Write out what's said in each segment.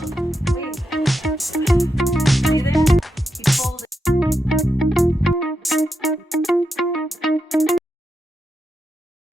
Wait. See there? He folded.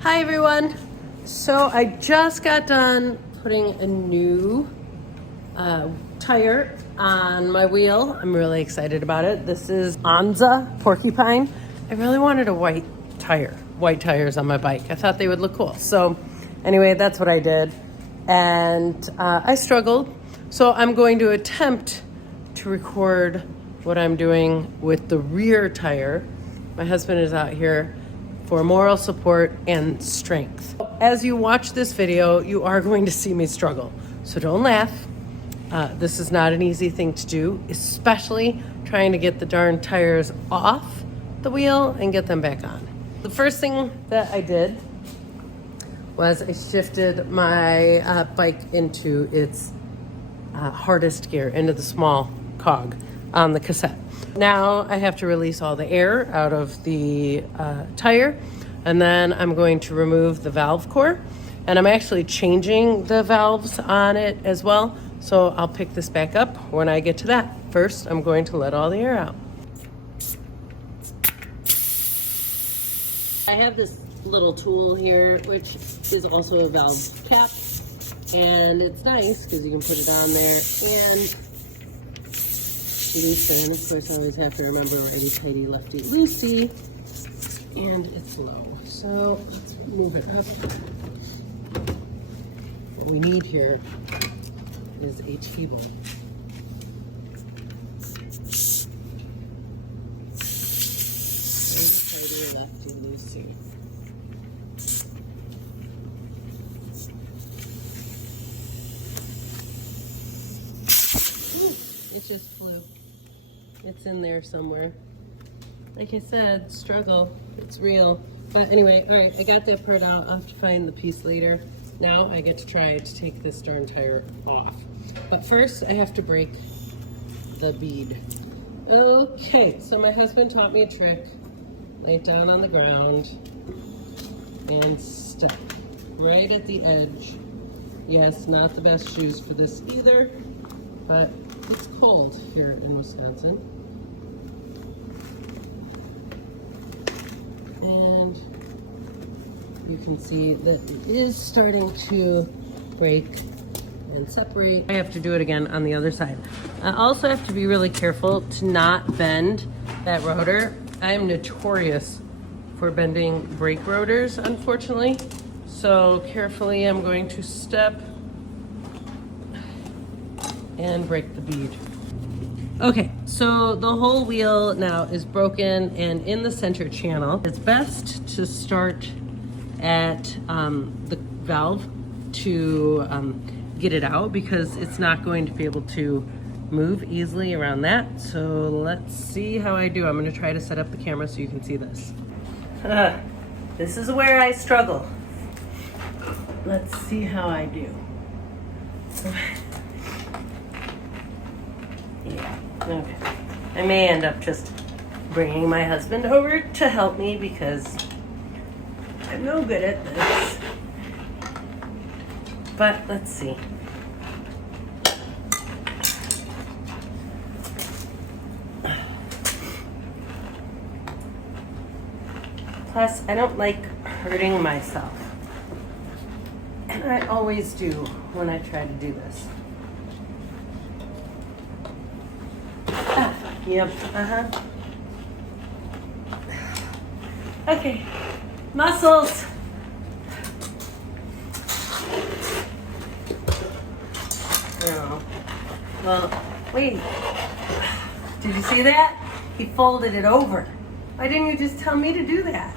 Hi everyone. So I just got done putting a new tire on my wheel. I'm really excited about it. This is Anza Porcupine. I really wanted a white tires on my bike. I thought they would look cool. So anyway, that's what I did. And I struggled. So I'm going to attempt to record what I'm doing with the rear tire. My husband is out here for moral support and strength. As you watch this video, you are going to see me struggle. So don't laugh. This is not an easy thing to do, especially trying to get the darn tires off the wheel and get them back on. The first thing that I did was I shifted my bike into its hardest gear, into the small cog on the cassette. Now I have to release all the air out of the tire, and then I'm going to remove the valve core, and I'm actually changing the valves on it as well. So I'll pick this back up when I get to that. First, I'm going to let all the air out. I have this little tool here, which is also a valve cap, and it's nice because you can put it on there and loosen. Of course, I always have to remember righty-tighty, lefty-loosey, and it's low. So let's move it up. What we need here is a T-bolt. Righty-tighty, lefty-loosey. It just flew. It's in there somewhere. Like I said, struggle. It's real. But anyway, all right, I got that part out. I'll have to find the piece later. Now I get to try to take this darn tire off. But first, I have to break the bead. Okay, so my husband taught me a trick. Lay it down on the ground and step right at the edge. Yes, not the best shoes for this either, but it's cold here in Wisconsin. And you can see that it is starting to break and separate. I have to do it again on the other side. I also have to be really careful to not bend that rotor. I am notorious for bending brake rotors, unfortunately. So carefully I'm going to step and break the bead. Okay, so the whole wheel now is broken and in the center channel. It's best to start at the valve to get it out because it's not going to be able to move easily around that. So let's see how I do. I'm gonna try to set up the camera so you can see this. This is where I struggle. Let's see how I do. Yeah, okay. I may end up just bringing my husband over to help me because I'm no good at this. But let's see. Plus, I don't like hurting myself. And I always do when I try to do this. Yep, Okay, muscles. Oh, well, wait. Did you see that? He folded it over. Why didn't you just tell me to do that?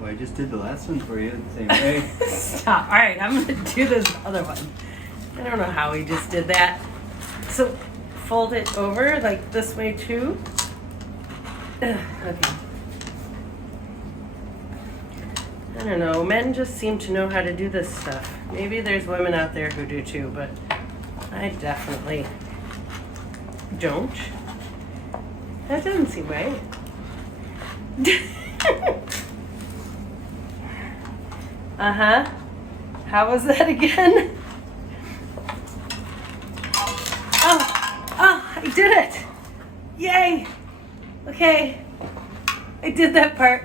Well, I just did the last one for you the same way. Stop. All right, I'm gonna do this other one. I don't know how he just did that. So fold it over like this way too. Okay. I don't know. Men just seem to know how to do this stuff. Maybe there's women out there who do too, but I definitely don't. That doesn't seem right. How was that again? Yay! Okay, I did that part.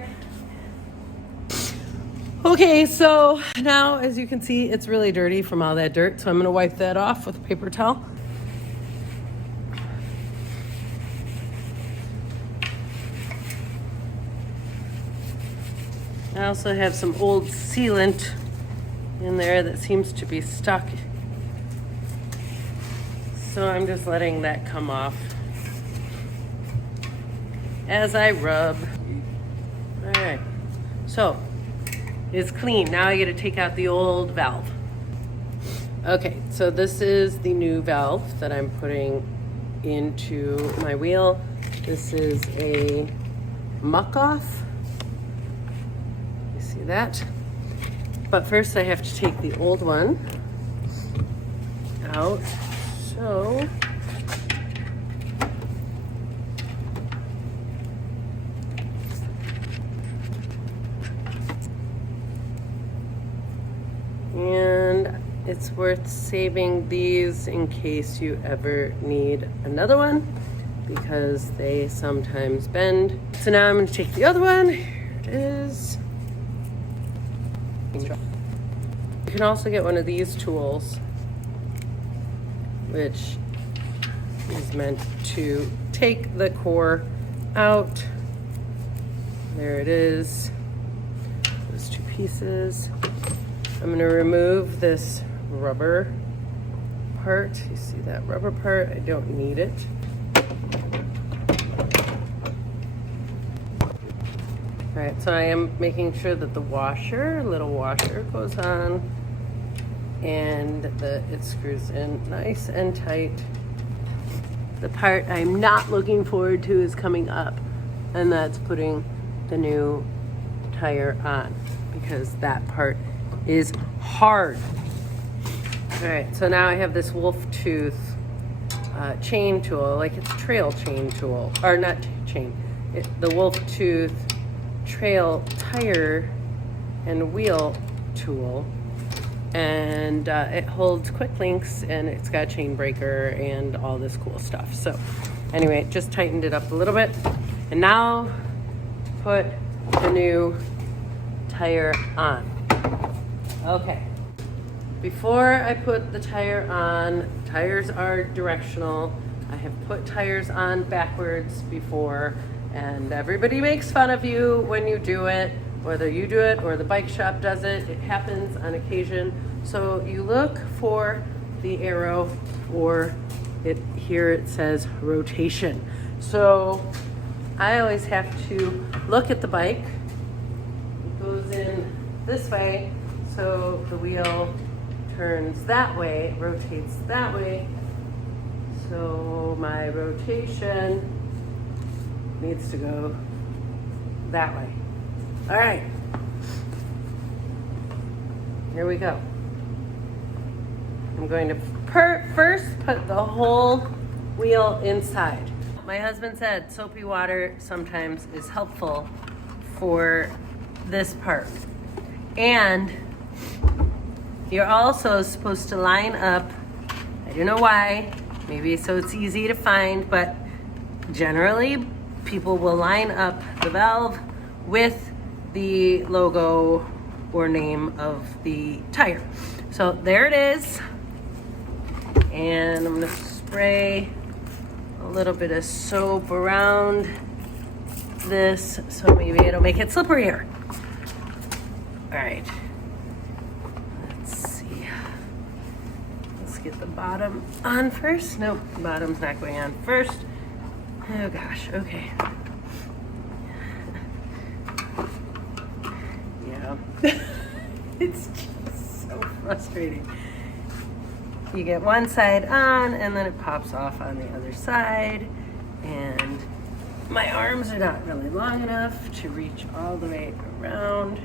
Okay, so now as you can see, it's really dirty from all that dirt. So I'm gonna wipe that off with a paper towel. I also have some old sealant in there that seems to be stuck. So I'm just letting that come off as I rub. All right, so it's clean. Now I get to take out the old valve. Okay, so this is the new valve that I'm putting into my wheel. This is a muck-off. You see that? But first I have to take the old one out. So and it's worth saving these in case you ever need another one because they sometimes bend. So now I'm going to take the other one. Here it is. You can also get one of these tools, which is meant to take the core out. There it is, those two pieces. I'm gonna remove this rubber part. You see that rubber part? I don't need it. All right, so I am making sure that the little washer goes on and it screws in nice and tight. The part I'm not looking forward to is coming up, and that's putting the new tire on because that part is hard. All right, so now I have this wolf tooth chain tool, like it's trail chain tool, or not chain, the wolf tooth trail tire and wheel tool, and it holds quick links and it's got a chain breaker and all this cool stuff. So anyway, just tightened it up a little bit, and now put the new tire on. Okay, before I put the tire on, tires are directional. I have put tires on backwards before, and everybody makes fun of you when you do it, whether you do it or the bike shop does it. It happens on occasion. So you look for the arrow, or here it says rotation. So I always have to look at the bike. It goes in this way, so the wheel turns that way, rotates that way. So my rotation needs to go that way. All right, here we go. I'm going to first put the whole wheel inside. My husband said soapy water sometimes is helpful for this part. And you're also supposed to line up, I don't know why, maybe so it's easy to find, but generally people will line up the valve with the logo or name of the tire. So there it is. And I'm gonna spray a little bit of soap around this so maybe it'll make it slipperier. All right, let's see. Let's get the bottom on first. Nope, the bottom's not going on first. Oh gosh, okay. Yeah, it's just so frustrating. You get one side on and then it pops off on the other side, and my arms are not really long enough to reach all the way around.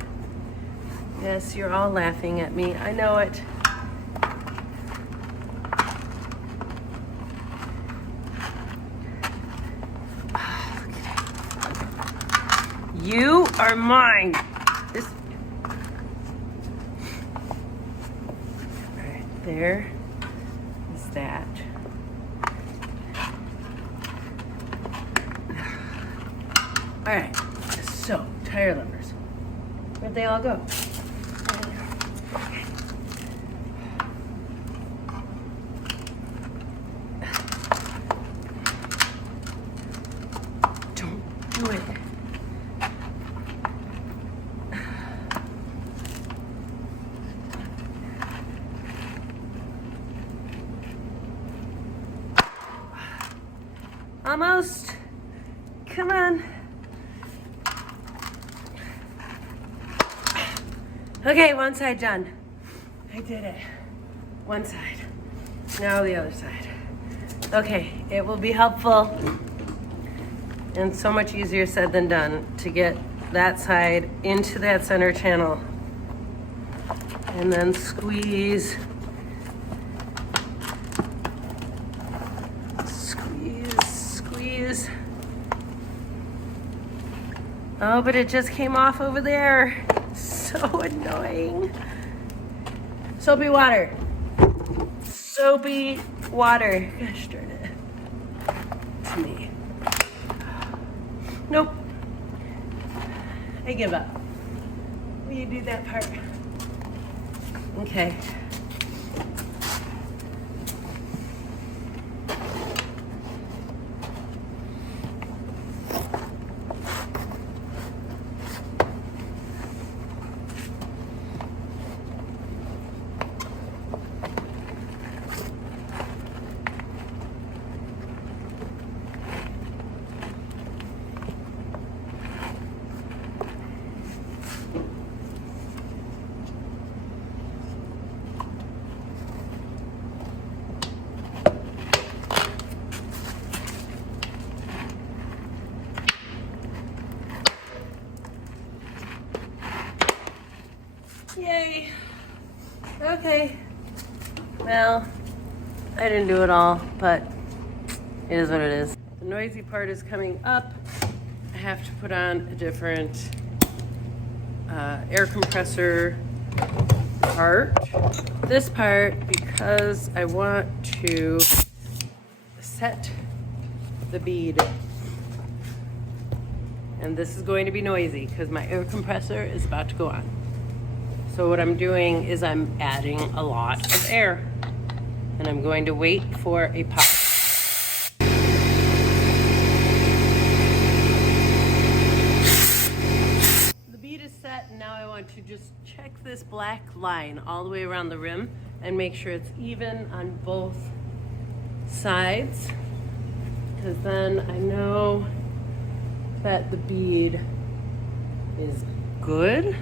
Yes, you're all laughing at me, I know it. Oh, look at it. You are mine. This. Right there. That. All right, so tire levers. Where'd they all go? Don't do it. Almost. Come on. Okay, one side done. I did it. One side. Now the other side. Okay, it will be helpful and so much easier said than done to get that side into that center channel and then squeeze. Squeeze. Oh, but it just came off over there. So annoying. Soapy water. Soapy water. Gosh darn it. It's me. Nope. I give up. Will you do that part? Okay. Yay. Okay. Well, I didn't do it all, but it is what it is. The noisy part is coming up. I have to put on a different air compressor part. This part, because I want to set the bead. And this is going to be noisy because my air compressor is about to go on. So what I'm doing is I'm adding a lot of air, and I'm going to wait for a pop. The bead is set, and now I want to just check this black line all the way around the rim and make sure it's even on both sides, because then I know that the bead is good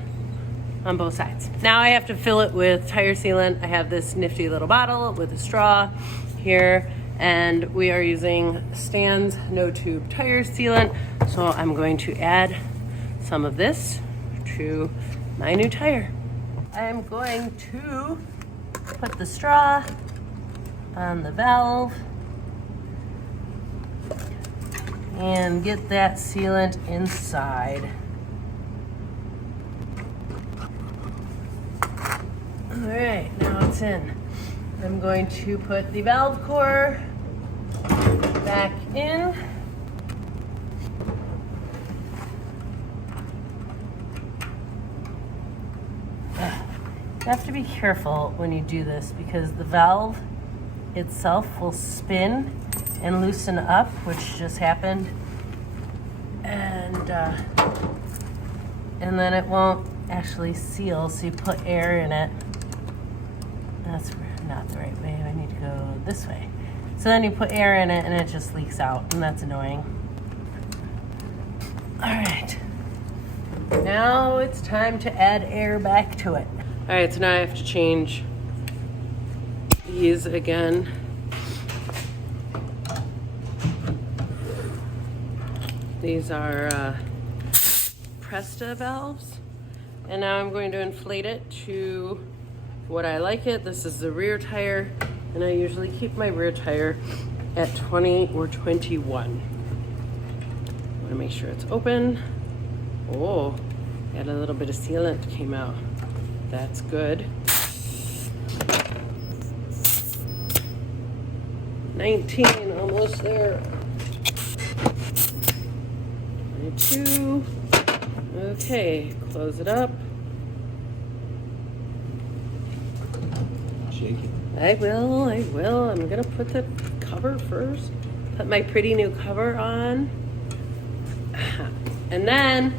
on both sides. Now I have to fill it with tire sealant. I have this nifty little bottle with a straw here, and we are using Stan's No Tube tire sealant. So I'm going to add some of this to my new tire. I'm going to put the straw on the valve and get that sealant inside. All right, now it's in. I'm going to put the valve core back in. You have to be careful when you do this because the valve itself will spin and loosen up, which just happened, and then it won't actually seal, so you put air in it. That's not the right way. I need to go this way. So then you put air in it and it just leaks out, and that's annoying. All right. Now it's time to add air back to it. All right, so now I have to change these again. These are Presta valves. And now I'm going to inflate it to what I like it. This is the rear tire, and I usually keep my rear tire at 20 or 21. I want to make sure it's open. Oh, got a little bit of sealant came out. That's good. 19, almost there. 2. Okay, close it up. Shake it. I will. I'm gonna put the cover first. Put my pretty new cover on. And then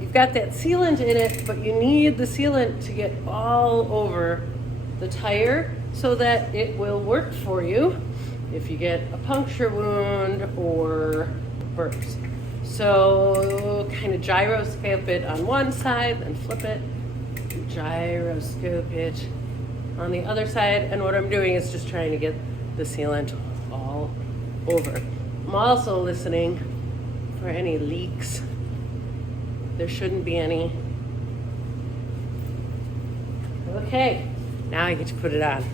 you've got that sealant in it, but you need the sealant to get all over the tire so that it will work for you if you get a puncture wound or burst. So kind of gyroscope it on one side, then flip it, gyroscope it on the other side. And what I'm doing is just trying to get the sealant all over. I'm also listening for any leaks. There shouldn't be any. Okay, now I get to put it on.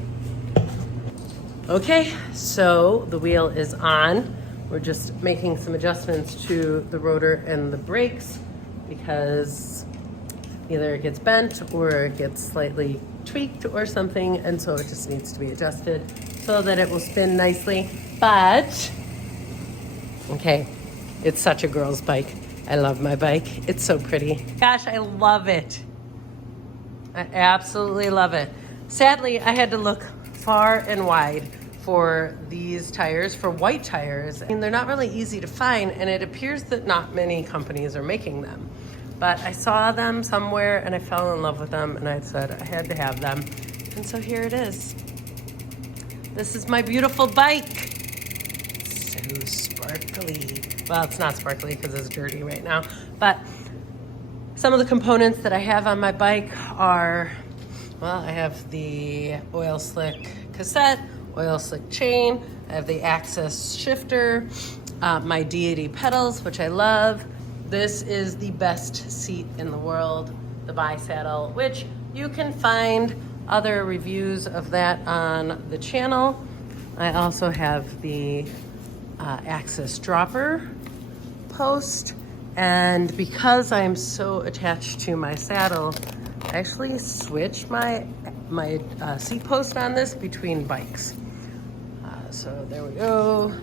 Okay, so the wheel is on. We're just making some adjustments to the rotor and the brakes because either it gets bent or it gets slightly tweaked or something, and so it just needs to be adjusted so that it will spin nicely. But, okay, it's such a girl's bike. I love my bike. It's so pretty. Gosh, I love it. I absolutely love it. Sadly, I had to look far and wide for these tires, for white tires. I mean, they're not really easy to find, and it appears that not many companies are making them. But I saw them somewhere and I fell in love with them, and I said I had to have them. And so here it is. This is my beautiful bike. So sparkly. Well, it's not sparkly because it's dirty right now, but some of the components that I have on my bike are, well, I have the oil slick cassette, oil slick chain, I have the Axis shifter, my Deity pedals, which I love. This is the best seat in the world, the Bi-Saddle, which you can find other reviews of that on the channel. I also have the Axis dropper post, and because I'm so attached to my saddle, I actually switch my seat post on this between bikes. So there we go.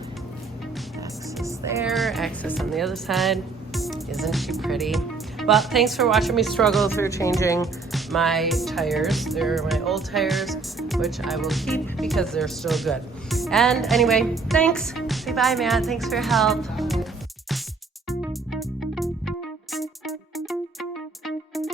Axis there, Axis on the other side. Isn't she pretty? Well, thanks for watching me struggle through changing my tires. They're my old tires, which I will keep because they're still good. And anyway, thanks. Say bye, Matt. Thanks for your help.